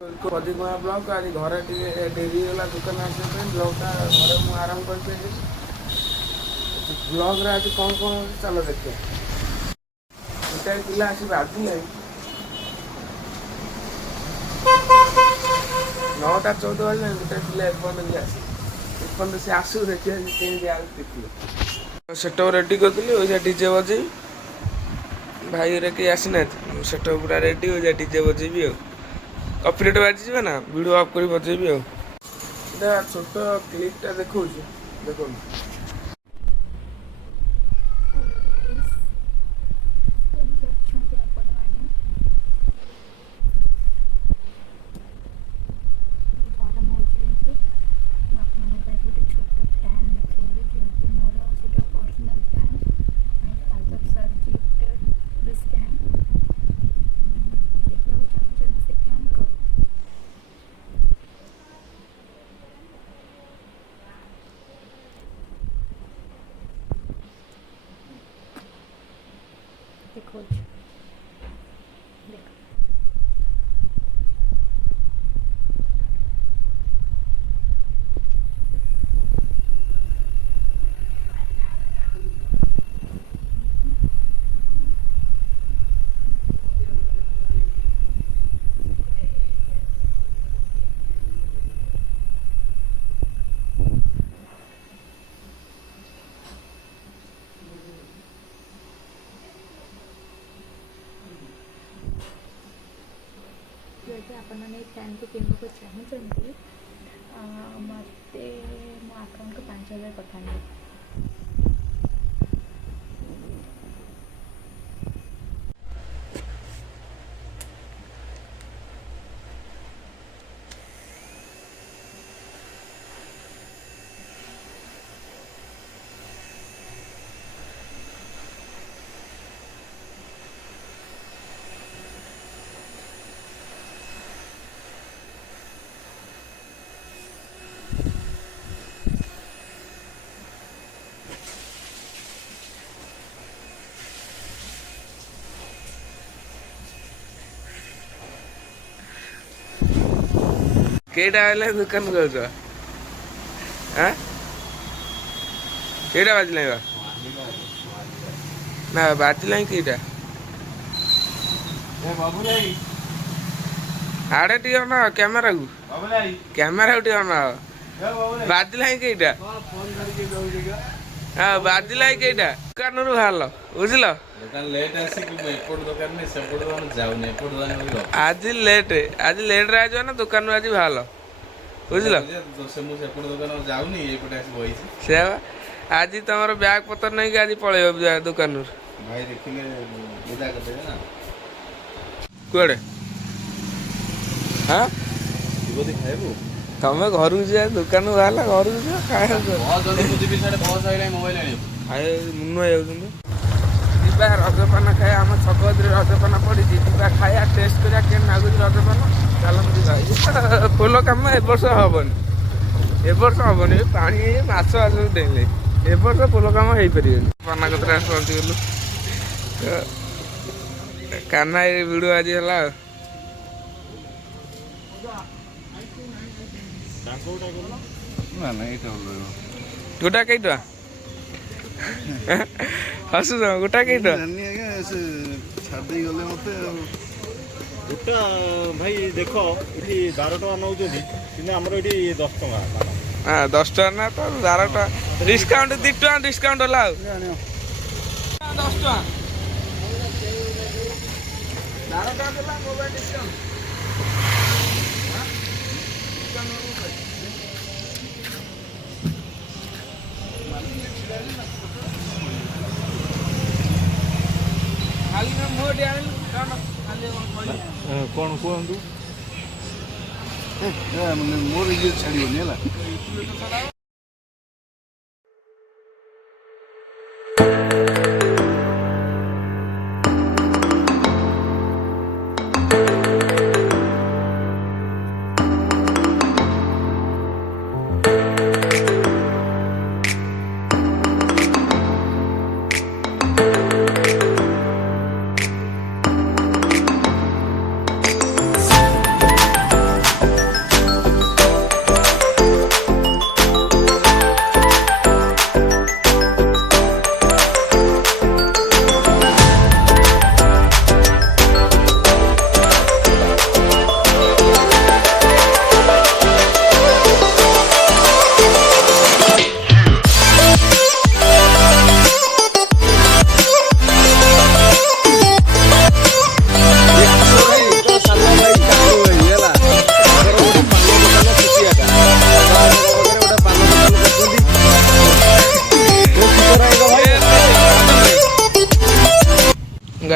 ଅଧିକ ବ୍ଲଗ ଆଜି ଘରେ ଟିକେ ଡେରି ହେଇଗଲା ଦୋକାନ ଆସିବା ପାଇଁ ବ୍ଲଗଟା ଘରେ ମୁଁ ଆରମ୍ଭ କରିପାରିଲି। ବ୍ଲଗରେ ଆଜି କ'ଣ କ'ଣ ଚାଲ ଦେଖିବା। ଗୋଟାଏ ପିଲା ଆସି ବାଜିଲାଣି 9:14 ବାଜିଲାଣି, ଗୋଟାଏ ପିଲା ଏପର୍ଯ୍ୟନ୍ତ ବି ଆସି ଏପର୍ଯ୍ୟନ୍ତ ସେ ଆସୁ ଦେଖିବା କେମିତି ଆଉ ଦେଖିବ। ସେଟଅପ୍ ରେଡ଼ି କରିଥିଲି, ଓଇଜା ଡିଜେ ବଜେଇବି। ଭାଇ ହେରା କେହି ଆସିନାହାନ୍ତି, ମୁଁ ସେଟଅପ୍ ପୁରା ରେଡ଼ି, ଓଇଜା ଡିଜେ ବଜେଇବି ଆଉ। କପିରାଇଟ୍ ବାଜିଯିବ ନା, ଭିଡ଼ିଓ ଅଫ୍ କରି ବଜେଇବି ଆଉ। ଏଇଟା ଛୋଟ କ୍ଲିପ୍ଟା ଦେଖାଉଛି, ଦେଖନ୍ତୁ। ଦେଖଉଛି ଦେଖ। ଯଦି ଆପଣମାନେ ଏଇ ଫ୍ୟାନ୍କୁ କିଣିବାକୁ ଚାହୁଁଛନ୍ତି ମୋତେ ମୋ ଆକାଉଣ୍ଟକୁ 5,000 ପଠାନ୍ତୁ। କେଇଟା ହେଲେ ଦୋକାନ ଯାଉଛ? କେଇଟା ବାଜିଲାଣି ବା? ନା ବାଜିଲାଣି କେଇଟା? ଆଡ଼େ ଟିକେ ଅନାଅ କ୍ୟାମେରାକୁ, କ୍ୟାମେରାକୁ ଟିକେ ଅନାଅ। ବାଜିଲାଣି କେଇଟା? ହଁ ବାଜିଲାଣି କେଇଟା? ଦୋକାନରୁ ବାହାରିଲ, ବୁଝିଲ? ଆଜି ଲେଟ୍ରେ ଆସିବ ନା, ଦୋକାନରୁ ଆଜି ବାହାରିଲ, ବୁଝିଲ? ସେୟା ବା, ଆଜି ତମର ବ୍ୟାଗ୍ ପତ୍ର ନେଇକି ଆଜି ପଳେଇବ ଦୋକାନରୁ। କୁଆଡ଼େ? ତମେ ଘରକୁ ଯିବା, ଦୋକାନରୁ ବାହାରିଲା ଘରକୁ ଯିବ, ଖାଇବାକୁ ମୁନୁ ଯାଉଛନ୍ତି। ଯିବା ରଜପାନ ଖାଇବା, ଆମ ଛକରେ ରଜପାନ ପଡ଼ିଛି, ଯିବା ଖାଇବା, ଟେଷ୍ଟ କରିବା କେମିତି ଲାଗୁଛି ରଜପାନ। ଚାଲନ୍ତୁ ଯିବା। ଫୁଲ କାମ ଏ ବର୍ଷ ହବନି, ପାଣି ମାଛ ଡେଇଁଲେ ଏ ବର୍ଷ ଫୁଲ କାମ ହେଇପାରିବନି। ପାନା କତିରେ ପହଞ୍ଚିଗଲୁ, କାହ୍ନା ଏଇ ଭିଡ଼ିଓ ଆଜି ହେଲା ଆଉ। ଗୋଟା କେଇ ଟଙ୍କା? ହସୁଛ, ଗୋଟା କେଇ ଟଙ୍କା? ଗୋଟା ଭାଇ ଦେଖ, ଏଠି 12 ଟଙ୍କା ନେଉଛନ୍ତି, କିନ୍ତୁ ଆମର ଏଠି 10 ଟଙ୍କା। ହଁ 10 ଟଙ୍କା ନା ତ 12 ଟଙ୍କା ଡିସକାଉଣ୍ଟ, 2 ଟଙ୍କା ଡିସକାଉଣ୍ଟ ହେଲା ଆଉ। 10 ଟଙ୍କା 12 ଟଙ୍କା ଦେଲା ମୋବାଇଲ ଡିସକାଉଣ୍ଟ। କ'ଣ କୁହନ୍ତୁ? ମୋର ଇଏ ଛାଡ଼ିବନି ହେଲା।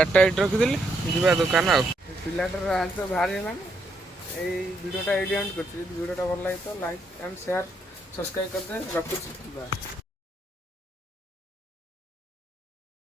ବ୍ୟାଗଟା ଏଇଠି ରଖିଦେଲି ଯିବା ଦୋକାନ ଆଉ ପିଲାଟାର ଆଜି ତ ବାହାରି ହେଲାଣି ଏଇ ଭିଡ଼ିଓଟା ଏଇଠି ଏଣ୍ଡ କରୁଛି ଯଦି ଭିଡ଼ିଓଟା ଭଲ ଲାଗେ ତ ଲାଇକ୍ ଆଣ୍ଡ ସେୟାର ସବସ୍କ୍ରାଇବ୍ କରିଦେବେ ରଖୁଛି ବାଏ।